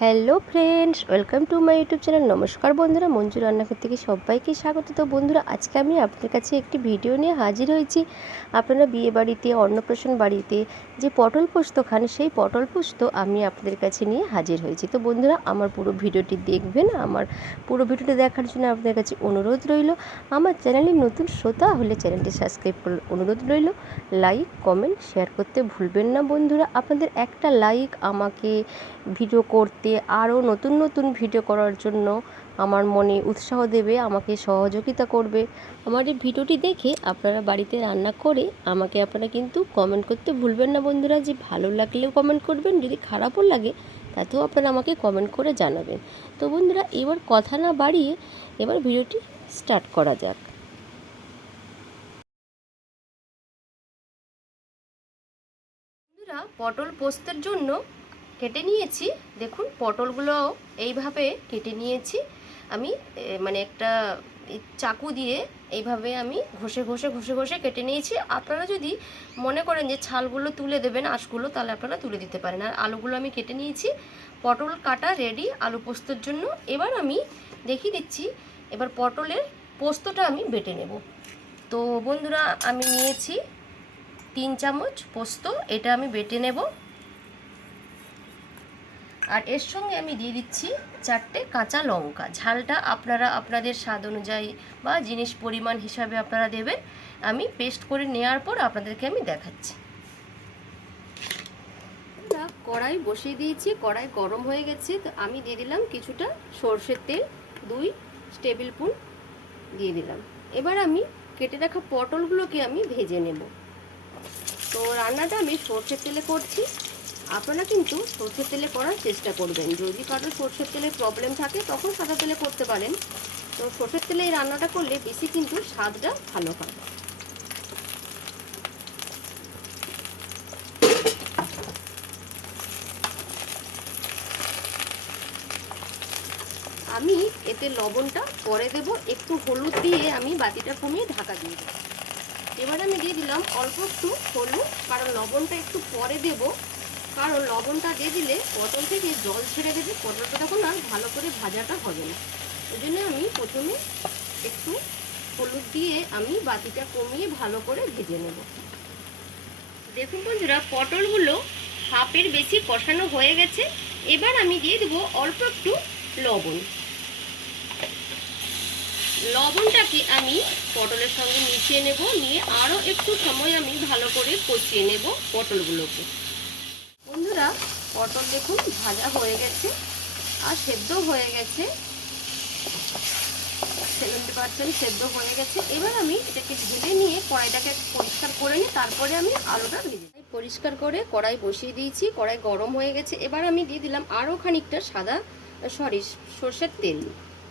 Hello friends, welcome to my YouTube channel. নমস্কার বন্ধুরা, মঞ্জু রান্নাঘর থেকে সবাইকে স্বাগত। তো বন্ধুরা, আজকে আমি আপনাদের কাছে একটি ভিডিও নিয়ে হাজির হয়েছি। আপনারা বিয়ে বাড়িতে, অন্নপ্রাশন বাড়িতে যে পটল পোস্ত খান, সেই পটল পোস্ত আমি আপনাদের কাছে নিয়ে হাজির হয়েছি। তো বন্ধুরা, আমার পুরো ভিডিওটি দেখবেন। আমার পুরো ভিডিওটি দেখার জন্য আপনাদের কাছে অনুরোধ রইল। আমার চ্যানেলে নতুন শ্রোতা হলে চ্যানেলটি সাবস্ক্রাইব করার অনুরোধ রইল। লাইক, কমেন্ট, শেয়ার করতে ভুলবেন না বন্ধুরা। আপনাদের একটা লাইক আমাকে ভিডিও করতে, আরও নতুন নতুন ভিডিও করার জন্য আমার মনে উৎসাহ দেবে, আমাকে সহযোগিতা করবে। আমার এই ভিডিওটি দেখে আপনারা বাড়িতে রান্না করে আমাকে আপনারা কিন্তু কমেন্ট করতে ভুলবেন না বন্ধুরা। যে ভালো লাগলেও কমেন্ট করবেন, যদি খারাপও লাগে তাতেও আপনারা আমাকে কমেন্ট করে জানাবেন। তো বন্ধুরা, এবার কথা না বাড়িয়ে এবার ভিডিওটি স্টার্ট করা যাক। বন্ধুরা, পটল পোস্তের জন্য কেটে নিয়েছি। দেখুন, পটলগুলো এইভাবে কেটে নিয়েছি আমি। মানে একটা চাকু দিয়ে এইভাবে আমি ঘষে ঘষে ঘষে ঘষে কেটে নিয়েছি। আপনারা যদি মনে করেন যে ছালগুলো তুলে দেবেন, আঁশগুলো, তাহলে আপনারা তুলে দিতে পারেন। আর আলুগুলো আমি কেটে নিয়েছি। পটল কাটা রেডি আলু পোস্তর জন্য। এবার আমি দেখিয়ে দিচ্ছি, এবার পটলের পোস্তটা আমি বেটে নেব। তো বন্ধুরা, আমি নিয়েছি 3 চামচ পোস্ত, এটা আমি বেটে নেব। আর এর সঙ্গে আমি দিয়ে দিচ্ছি 4টে কাঁচা লঙ্কা। ঝালটা আপনারা আপনাদের স্বাদ অনুযায়ী বা জিনিস পরিমাণ হিসাবে আপনারা দেবেন। আমি পেস্ট করে নেওয়ার পর আপনাদেরকে আমি দেখাচ্ছি। কড়াই বসিয়ে দিয়েছি, কড়াই গরম হয়ে গেছে। তো আমি দিয়ে দিলাম কিছুটা সর্ষের তেল, 2 টেবিল স্পুন দিয়ে দিলাম। এবার আমি কেটে রাখা পটলগুলোকে আমি ভেজে নেব। তো রান্নাটা আমি সর্ষের তেলে করছি। আপনারা কিন্তু সর্ষের তেলে করার চেষ্টা করবেন। যদি কারোর সর্ষের তেলে প্রবলেম থাকে তখন সাদা তেলে করতে পারেন। তো সর্ষের তেলে এই রান্নাটা করলে বেশি কিন্তু স্বাদটা ভালো হয়। আমি এতে লবণটা পরে দেব, একটু হলুদ দিয়ে আমি বাটিটা কমিয়ে ঢাকা দিয়ে দেবো। এবার আমি দিয়ে দিলাম অল্প একটু হলুদ, কারণ লবণটা একটু পরে দেব। কারণ লবণটা দিয়ে দিলে পটল থেকে জল ছেড়ে দেবে, পটলটা তখন আর ভালো করে ভাজাটা হবে না। ওই জন্য আমি প্রথমে একটু হলুদ দিয়ে আমি বাটিটা কমিয়ে ভালো করে ভেজে নেব। দেখুন বন্ধুরা, পটলগুলো হাফের বেশি কষানো হয়ে গেছে। এবার আমি দিয়ে দেবো অল্প একটু লবণ। লবণটাকে আমি পটলের সঙ্গে মিশিয়ে নেব, নিয়ে আরও একটু সময় আমি ভালো করে কষিয়ে নেব পটলগুলোকে। বন্ধুরা, পটল দেখুন ভাজা হয়ে গেছে আর সেদ্ধ হয়ে গেছে, 70% সেদ্ধ হয়ে গেছে। এবার আমি এটাকে ঢেলে নিয়ে কড়াইটাকে পরিষ্কার করে নিই, তারপরে আমি আলুটা ভেজে নিই। পরিষ্কার করে কড়াই বসিয়ে দিয়েছি, কড়াই গরম হয়ে গেছে। এবার আমি দিয়ে দিলাম আরও খানিকটা সর্ষের তেল।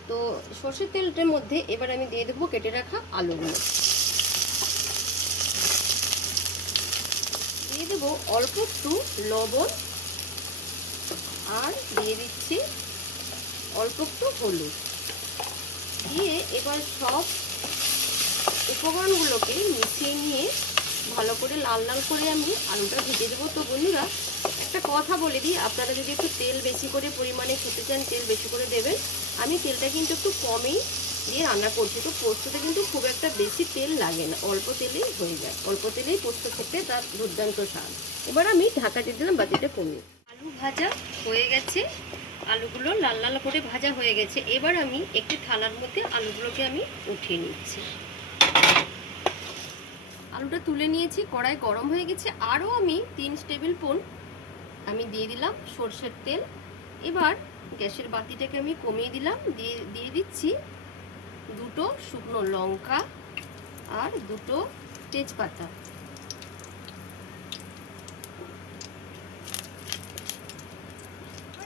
তো সর্ষের তেলটার মধ্যে এবার আমি দিয়ে দেবো কেটে রাখা আলুগুলো। দিয়ে দেবো অল্প একটু লবণ, আর দিয়ে দিচ্ছি অল্প একটু হলুদ দিয়ে এবার সব উপকরণগুলোকে মিশিয়ে নিয়ে ভালো করে লাল লাল করে আমি আলুটা ভেজে দেবো। তো বন্ধুরা, একটা কথা বলে দিই, আপনারা যদি একটু তেল বেশি করে পরিমাণে খেতে চান তেল বেশি করে দেবেন। আমি তেলটা কিন্তু একটু কমেই দিয়ে রান্না করছি। তো পোস্ততে কিন্তু খুব একটা বেশি তেল লাগে না, অল্প তেলেই হয়ে যায়। অল্প তেলেই পোস্ত খেতে তার দুর্দান্ত স্বাদ। এবার আমি ঢাকা দিয়ে দিলাম বাটিটা কমিয়ে। আলু ভাজা হয়ে গেছে, আলুগুলো লাল লাল করে ভাজা হয়ে গেছে। এবার আমি একটি থালার মধ্যে আলুগুলোকে আমি উঠিয়ে নিচ্ছি। আলুটা তুলে নিয়েছি, কড়াই গরম হয়ে গেছে। আরও আমি 3 টেবিল স্পুন আমি দিয়ে দিলাম সর্ষের তেল। এবার গ্যাসের বাতিটাকে আমি কমিয়ে দিলাম, দিয়ে দিচ্ছি 2টো শুকনো লঙ্কা আর 2টো তেজপাতা।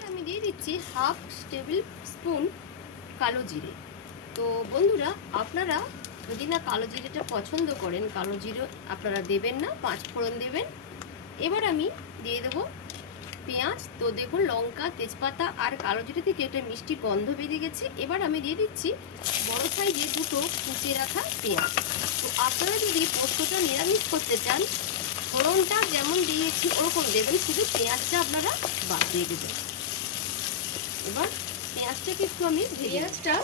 আমি দিয়ে দিচ্ছি হাফ টেবিল স্পুন কালো জিরে। তো বন্ধুরা, আপনারা যদি না কালো জিরেটা পছন্দ করেন, কালো জিরে আপনারা দেবেন না, 5 ফোড়ন দেবেন। এবার আমি দিয়ে দেবো পেঁয়াজ। তো দেখুন, লঙ্কা, তেজপাতা আর কালো জিরে থেকে একটা মিষ্টি গন্ধ বেরিয়ে গেছে। এবার আমি দিয়ে দিচ্ছি বড় সাইজে 2টো কুচিয়ে রাখা পেঁয়াজ। তো আপনারা যদি পোস্তটা নিরামিষ করতে চান, ফোড়নটা যেমন দিয়েছি ওরকম দেবেন, শুধু পেঁয়াজটা আপনারা বাদ দিয়ে দেবেন। এবার পেঁয়াজটাকে একটু আমি পেঁয়াজটা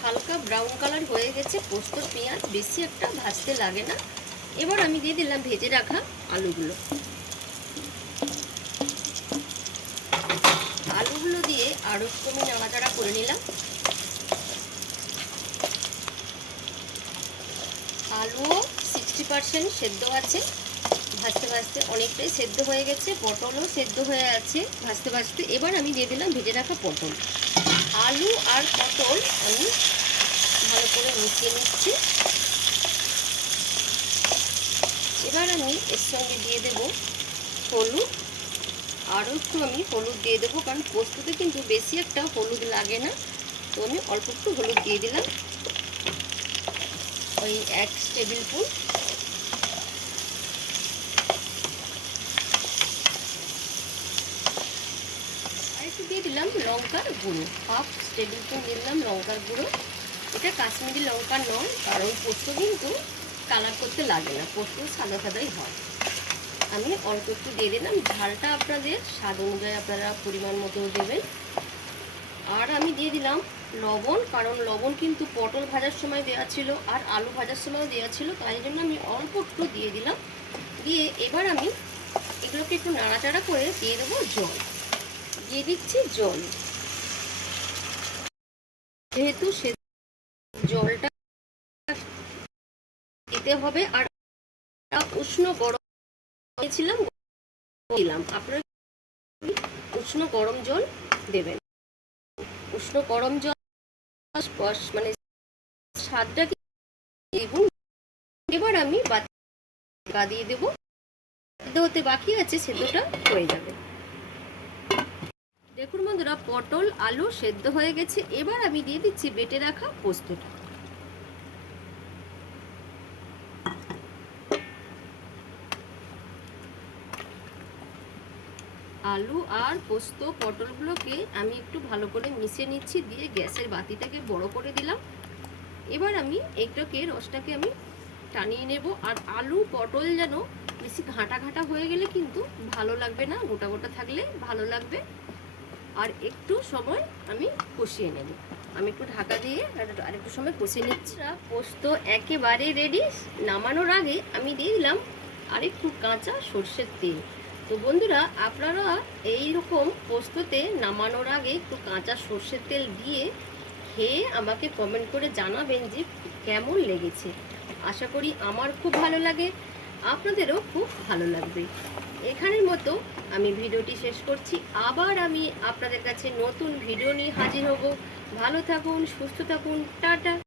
হালকা ব্রাউন কালার হয়ে গেছে। পোস্ত পেঁয়াজ বেশি একটা ভাজতে লাগে না। এবার আমি দিয়ে দিলাম ভেজে রাখা আলুগুলো। আলুগুলো দিয়ে আরও একটু আমি নাড়াচাড়া করে নিলাম। আলুও 60% সেদ্ধ আছে। ভাজতে ভাজতে অনেকটাই সেদ্ধ হয়ে গেছে। পটলও সেদ্ধ হয়ে আছে ভাজতে ভাজতে। এবার আমি দিয়ে দিলাম ভেজে রাখা পটল। আলু আর পটল আমি ভালো করে মিশিয়ে নিচ্ছি। এবার আমি এর সঙ্গে দিয়ে দেব হলুদ। আরও একটু আমি হলুদ দিয়ে দেবো, কারণ পোস্ততে কিন্তু বেশি একটা হলুদ লাগে না। তো আমি অল্প একটু হলুদ দিয়ে দিলাম, ওই 1 টেবিল স্পুন। আর একটু দিয়ে দিলাম লঙ্কার গুঁড়ো, 1/2 টেবিল স্পুন দিয়ে দিলাম লঙ্কার গুঁড়ো। এটা কাশ্মীরি লঙ্কা নয়, কারণ পোস্ত কিন্তু কালার করতে লাগে না, পোস্ত সাদা সাদাই হয়। আমি অল্প একটু দিয়ে দিলাম। ঝালটা আপনাদের স্বাদ অনুযায়ী আপনারা পরিমাণ মতো দেবেন। আর আমি দিয়ে দিলাম লবণ, কারণ লবণ কিন্তু পটল ভাজার সময় দেওয়া ছিল আর আলু ভাজার সময় দেওয়া ছিল, তাই জন্য আমি অল্প একটু দিয়ে দিলাম। দিয়ে এবার আমি এগুলোকে একটু নাড়াচাড়া করে দিয়ে দেবো জল। দিয়ে দিচ্ছি জল, যেহেতু সে জলটা দিতে হবে। আর উষ্ণ গরম দিয়েছিলাম, দিলাম। আপনারা উষ্ণ গরম জল দেবেন। উষ্ণ গরম জল মানে স্বাদটা দ্বিগুণ। এবার আমি বাটা দিয়ে দেবো। সেদ্ধ হতে বাকি আছে, সেদ্ধটা হয়ে যাবে। দেখুন বন্ধুরা, পটল আলু সেদ্ধ হয়ে গেছে। এবার আমি দিয়ে দিচ্ছি বেটে রাখা পোস্তটা। আলু আর পোস্ত পটলগুলোকে আমি একটু ভালো করে মিশিয়ে নিচ্ছি, দিয়ে গ্যাসের বাতিটাকে বড় করে দিলাম। এবার আমি এইটাকে রসটাকে আমি টানিয়ে নেব। আর আলু পটল যেন বেশি ঘাঁটা ঘাঁটা হয়ে গেলে কিন্তু ভালো লাগবে না, গোটা গোটা থাকলে ভালো লাগবে। আর একটু সময় আমি কষিয়ে নেব। আমি একটু ঢাকা দিয়ে আর একটু সময় কষিয়ে নিচ্ছি। পোস্ত একেবারে রেডি। নামানোর আগে আমি দিয়ে দিলাম আরেকটু কাঁচা সর্ষের তেল। তো বন্ধুরা, আপনারা এই রকম পোস্ততে নামানোর আগে একটু কাঁচা সর্ষের তেল দিয়ে খেয়ে আমাকে কমেন্ট করে জানাবেন যে কেমন লেগেছে। আশা করি আমার খুব ভালো লাগে, আপনাদেরও খুব ভালো লাগবে। এখানের মতো আমি ভিডিওটি শেষ করছি। আবার আমি আপনাদের কাছে নতুন ভিডিও নিয়ে হাজির হব। ভালো থাকুন, সুস্থ থাকুন, টাটা।